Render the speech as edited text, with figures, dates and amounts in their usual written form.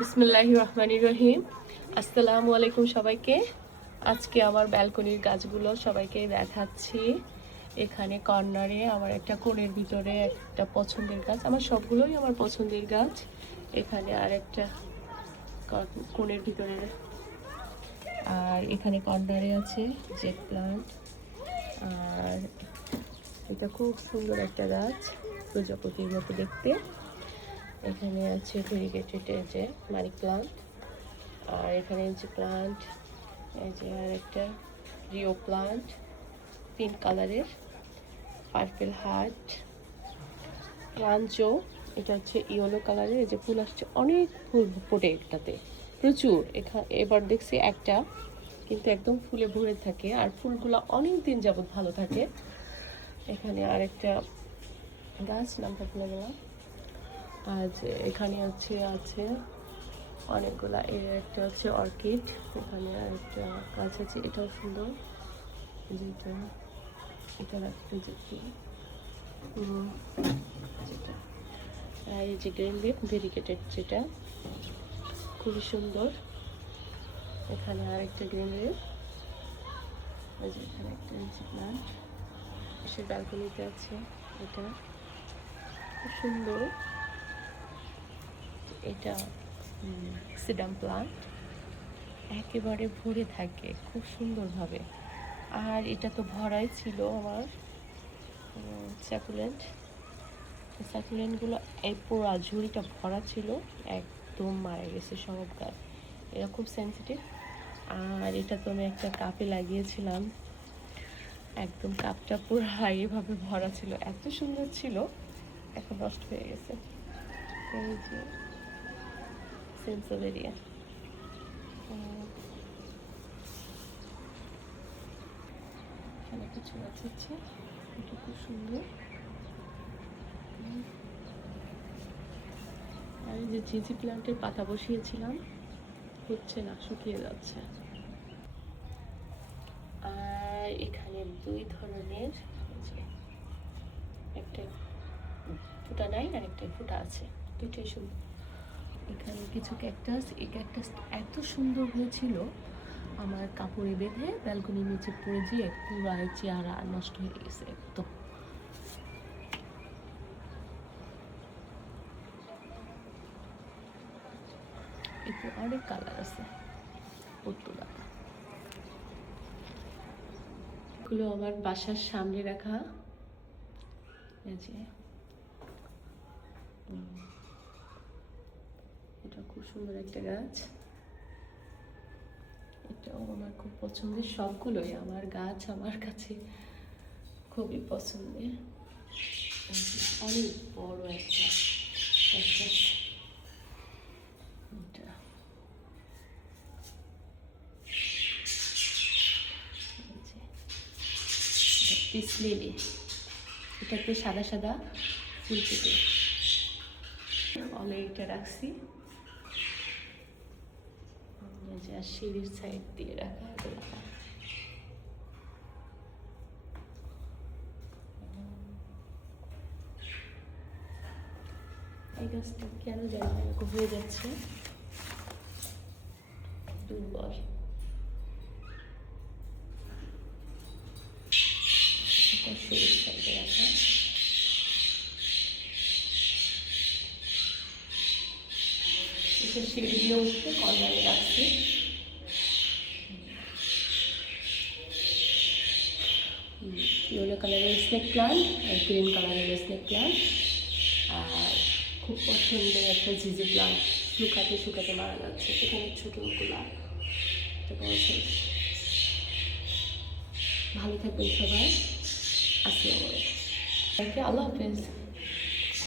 বিসমিল্লাহির রহমানির রহিম। আসসালামু আলাইকুম সবাইকে। আজকে আমার ব্যালকনির গাছগুলো সবাইকে দেখাচ্ছি। এখানে কর্নারে আমার একটা কোণের ভিতরে একটা পছন্দের গাছ, আমার সবগুলোই আমার পছন্দের গাছ। এখানে আরেকটা কোণের ভিতরে, আর এখানে কর্নারে আছে জেট প্লান্ট। আর এটা খুব সুন্দর একটা গাছ, প্রজাপতির মতো দেখতে। এখানে আছে ভেরিগেটেড যে মানি প্লান্ট। আর এখানে যে প্লান্ট, এই যে আর একটা রিও প্লান্ট পিঙ্ক কালারের, পার্পেল হার্ট প্লান্টও, এটা হচ্ছে ইয়েলো কালারের। এই যে ফুল আসছে, অনেক ফুল ফোটে এটাতে প্রচুর। এবার দেখছি একটা, কিন্তু একদম ফুলে ভরে থাকে আর ফুলগুলো অনেক দিন যাবত ভালো থাকে। এখানে আরেকটা গাছ, নামটা ভুলে গেলাম। আর এখানে আছে অনেকগুলা। এর একটা হচ্ছে অর্কিড। এখানে আরেকটা গাছ আছে, এটাও সুন্দর। যেটা এটা রাখতে যেটি যেটা, আর এই যে গ্রিন লিফ ভেরিগেটেড, যেটা খুবই সুন্দর। এখানে আরেকটা গ্রিন লিফ। এই যে এখানে একটা নিচে প্লান্ট, সে ব্যালকনিতে আছে। এটা খুব সুন্দর। এটা সিডাম প্লান্ট, একেবারে ভরে থাকে খুব সুন্দরভাবে। আর এটা তো ভরাই ছিল আমার স্যাকুলেন্টগুলো, এই পুরো ঝুড়িটা ভরা ছিল, একদম মারা গেছে সব গাছ। এরা খুব সেন্সিটিভ। আর এটা তো আমি একটা কাপে লাগিয়েছিলাম, একদম কাপটা পুরো এভাবে ভরা ছিল, এত সুন্দর ছিল, এখন নষ্ট হয়ে গেছে। এই যে সেন্সোভেরিয়া, এখানে কিছু গাছ আছে, এটা খুব সুন্দর। আর এই যে জিজি প্ল্যান্টের পাতা বসিয়েছিলাম, হচ্ছে না, শুকিয়ে যাচ্ছে। আর এখানে দুই ধরনের, একটা ফুটা নাই আর একটা ফুটা আছে, দুইটাই সুন্দর। এখানে কিছু ক্যাকটাস, এই ক্যাকটাস এত সুন্দর হয়েছিল, আমার কাপড়ে বেঁধে ব্যালকনির নিচে পড়ে যেয়ে পুরো চেহারা নষ্ট হয়ে গেছে একদম। এতে অনেক কালার আছে, পর্তুলা। এগুলো আমার বাসার সামনে রাখা। এই যে এটা খুব সুন্দর একটা গাছ, এটাও আমার খুব পছন্দের। সবগুলোই আমার গাছ আমার কাছে খুবই পছন্দের। অনেক বড় একটা পিস লিলি, এটাতে সাদা সাদা ফুল ফুটে, অলে এটা রাখছি। আর সিঁড়ির সাইড দিয়ে রাখা এগুলো। এই গাছটা কেন জানি না এরকম হয়ে যাচ্ছে, দুর্বল। সিঁড়ির সাইডে রাখা। এটা সিঁড়ি দিয়ে উঠতে কর্নারে রাখছি। ইয়েলো কালারের স্নেক প্লান্ট আর গ্রিন কালারের স্নেক প্লান্ট। আর খুব পছন্দের একটা জিজি প্লান্ট, শুকাতে শুকাতে মারা যাচ্ছে। এখানে ছোটোগুলা, এটা বড় সাইজ। ভালো থাকবেন সবাই, আসসালামু আলাইকুম, আল্লাহ হাফেজ।